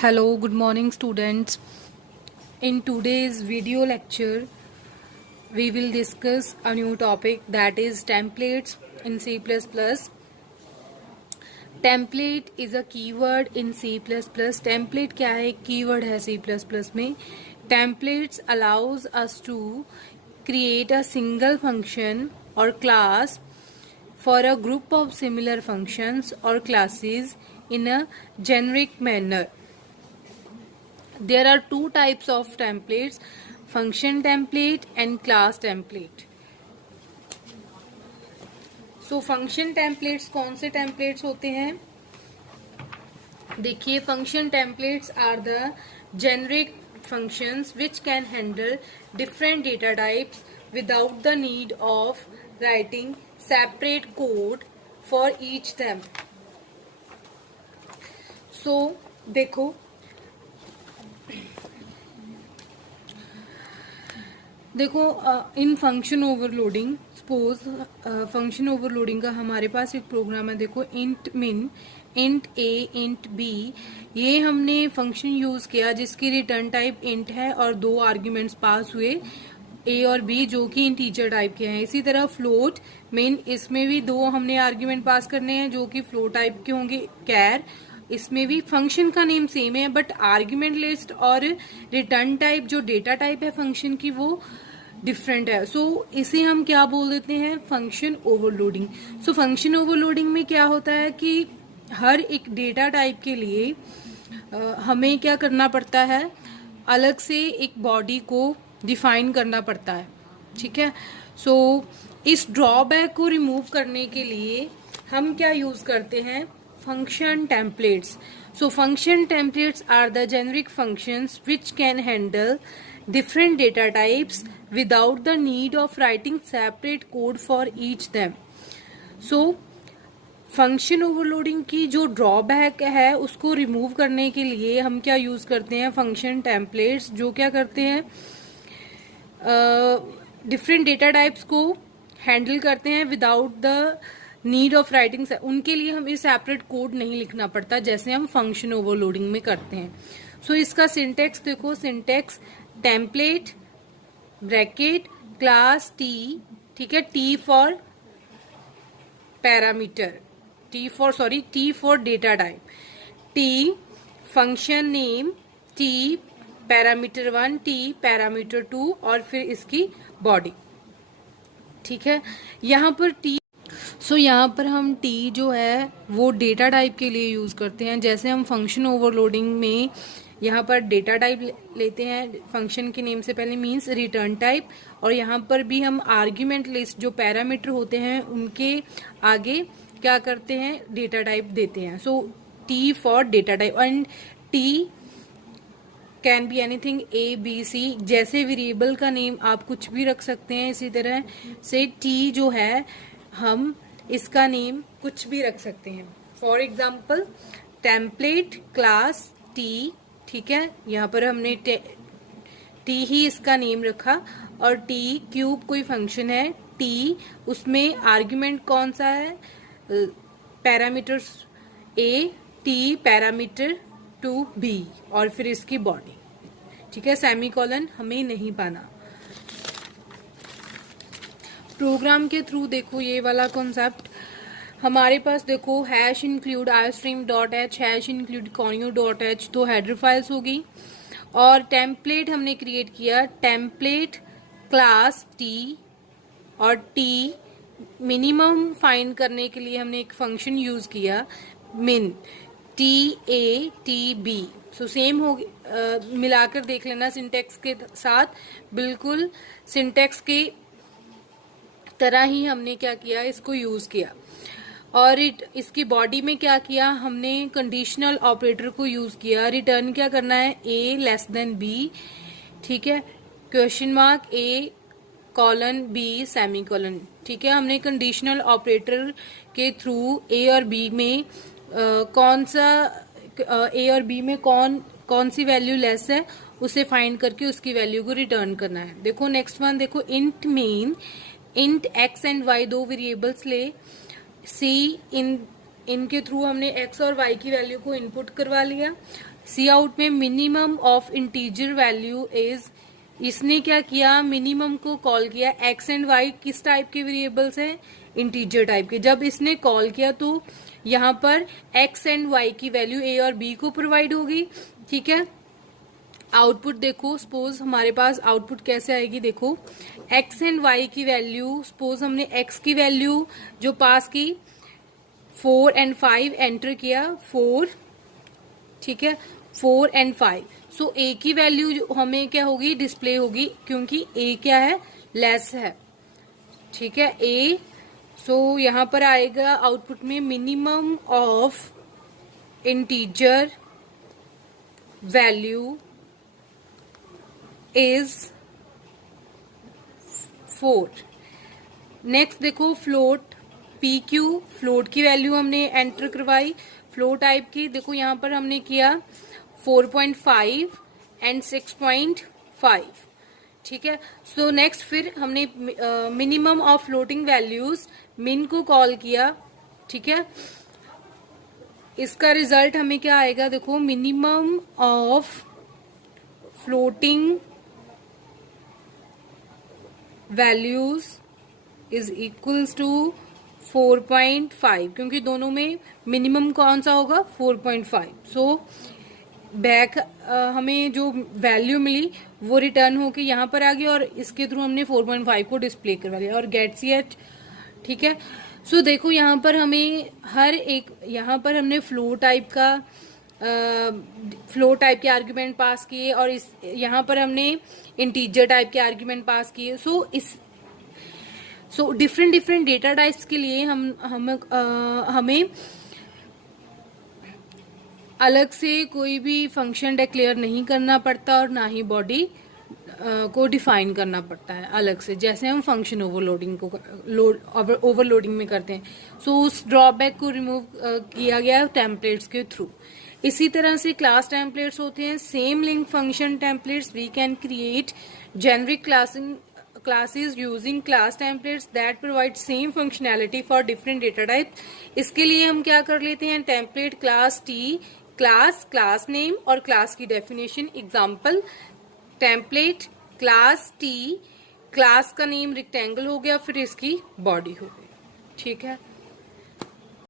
Hello, good morning students. In today's video lecture, we will discuss a new topic that is templates in C++. Template is a keyword in C++. Template क्या है? Keyword है C++ में. Templates allows us to create a single function or class for a group of similar functions or classes in a generic manner. There are two types of templates, function template and class template. So function templates कौन से templates होते हैं? देखिए, function templates are the generic functions which can handle different data types without the need of writing separate code for each them. So देखो, इन function overloading, suppose function overloading का हमारे पास एक प्रोग्राम है. देखो, इंट मिन, इंट ए, int B, ये हमने फंक्शन यूज किया जिसकी रिटर्न टाइप इंट है और दो आर्ग्यूमेंट्स पास हुए ए और बी जो कि इंटीजर टाइप के हैं. इसी तरह फ्लोट मिन, इसमें भी दो हमने आर्ग्यूमेंट पास करने हैं जो कि फ्लोट टाइप के होंगे. कैर, इसमें भी फंक्शन का नेम सेम है बट आर्ग्यूमेंट लिस्ट और रिटर्न टाइप जो डेटा टाइप है फंक्शन की वो डिफरेंट है. सो इसे हम क्या बोल देते हैं? Function overloading. So function overloading में क्या होता है कि हर एक डेटा टाइप के लिए हमें क्या करना पड़ता है? अलग से एक बॉडी को डिफाइन करना पड़ता है. ठीक है. सो इस ड्रॉबैक को रिमूव करने के लिए हम क्या यूज करते हैं? Function templates. So function templates are the generic functions which can handle different data types without the need of writing separate code for each them. So function overloading की जो ड्रॉबैक है उसको रिमूव करने के लिए हम क्या यूज करते हैं? फंक्शन टेम्पलेट्स, जो क्या करते हैं? डिफरेंट डेटा टाइप्स को हैंडल करते हैं without the need of writing. उनके लिए हमें सेपरेट कोड नहीं लिखना पड़ता जैसे हम फंक्शन ओवरलोडिंग में करते हैं. सो इसका सिंटेक्स देखो, syntax template bracket class T, ठीक है, T for parameter, T for data type, T function name, T parameter 1, T parameter 2 और फिर इसकी बॉडी. ठीक है. यहाँ पर टी, यहाँ पर हम टी जो है वो डेटा टाइप के लिए यूज करते हैं. जैसे हम फंक्शन ओवरलोडिंग में यहाँ पर डेटा टाइप लेते हैं फंक्शन के नेम से पहले, मींस रिटर्न टाइप, और यहाँ पर भी हम आर्ग्यूमेंट लिस्ट जो पैरामीटर होते हैं उनके आगे क्या करते हैं? डेटा टाइप देते हैं. So T for data type and T can be anything A B C, जैसे वेरिएबल का नेम आप कुछ भी रख सकते हैं. इसी तरह से टी जो है हम इसका नेम कुछ भी रख सकते हैं. For example template class T, ठीक है, यहाँ पर हमने टी ही इसका नेम रखा, और टी क्यूब कोई फंक्शन है, टी उसमें आर्ग्यूमेंट कौन सा है? पैरामीटर ए, टी पैरामीटर 2 बी और फिर इसकी बॉडी. ठीक है. सेमीकोलन हमें नहीं पाना. प्रोग्राम के थ्रू देखो ये वाला कॉन्सेप्ट हमारे पास. देखो hash include iostream.h, hash include conio.h, तो हेडर फाइल्स होगी. और टेम्पलेट हमने क्रिएट किया, टेम्पलेट क्लास टी, और टी मिनिमम फाइंड करने के लिए हमने एक फंक्शन यूज किया min, T a T b. So same हो मिलाकर देख लेना सिंटेक्स के साथ, बिल्कुल सिंटेक्स के तरह ही हमने क्या किया? इसको यूज किया. और इसकी बॉडी में क्या किया? हमने कंडीशनल ऑपरेटर को यूज किया. रिटर्न क्या करना है? ए लेस देन बी, ठीक है, क्वेश्चन मार्क ए कॉलन बी सेमीकोलन. ठीक है. हमने कंडीशनल ऑपरेटर के थ्रू ए और बी में कौन सा ए और बी में कौन सी वैल्यू लेस है उसे फाइंड करके उसकी वैल्यू को रिटर्न करना है. देखो नेक्स्ट वन, देखो int main, int x and y दो वेरिएबल्स ले, सी इनके थ्रू हमने एक्स और वाई की वैल्यू को इनपुट करवा लिया। सी आउट में minimum of integer value is, इसने क्या किया, मिनिमम को कॉल किया। एक्स एंड वाई किस टाइप के वेरिएबल्स हैं, इंटीजर टाइप के। जब इसने कॉल किया तो यहाँ पर एक्स एंड वाई की वैल्यू ए और बी को प्रोवाइड होगी, ठीक है। आउटपुट देखो, सपोज हमारे पास आउटपुट कैसे आएगी, देखो एक्स एंड वाई की वैल्यू, सपोज हमने एक्स की वैल्यू जो पास की 4 and 5 एंटर किया, 4, ठीक है, 4 and 5। सो ए की वैल्यू हमें क्या होगी, डिस्प्ले होगी, क्योंकि ए क्या है, लेस है, ठीक है, ए। सो यहां पर आएगा आउटपुट में minimum of integer value is 4। Next देखो फ्लोट, पी क्यू, फ्लोट की वैल्यू हमने एंटर करवाई, फ्लो टाइप की। देखो यहां पर हमने किया 4.5 एंड 6.5, ठीक है। सो नेक्स्ट फिर हमने मिनिमम ऑफ फ्लोटिंग वैल्यूज मिन को कॉल किया, ठीक है। इसका रिजल्ट हमें क्या आएगा, देखो minimum of floating values is equals to 4.5, क्योंकि दोनों में मिनिमम कौन सा होगा, 4.5। सो बैक हमें जो वैल्यू मिली वो रिटर्न होके यहाँ पर आ गई और इसके थ्रू हमने 4.5 को डिस्प्ले करवा लिया और गेट ch, ठीक है। सो देखो यहाँ पर हमें हर एक, यहाँ पर हमने फ्लो टाइप के आर्ग्यूमेंट पास किए और इस यहाँ पर हमने इंटीजर टाइप के आर्ग्यूमेंट पास किए। सो डिफरेंट डेटा टाइप्स के लिए हमें अलग से कोई भी फंक्शन डिक्लेयर नहीं करना पड़ता और ना ही बॉडी को डिफाइन करना पड़ता है अलग से, जैसे हम फंक्शन ओवरलोडिंग में करते हैं। सो उस ड्रॉबैक को रिमूव किया गया टेम्पलेट्स के थ्रू। इसी तरह से क्लास टेम्पलेट्स होते हैं, same link function templates. We can create generic classes using class templates that provide same functionality for different data types। इसके लिए हम क्या कर लेते हैं, template class T, class name और क्लास की definition. Example, template class T, class का नेम रेक्टेंगल हो गया, फिर इसकी बॉडी हो गई, ठीक है।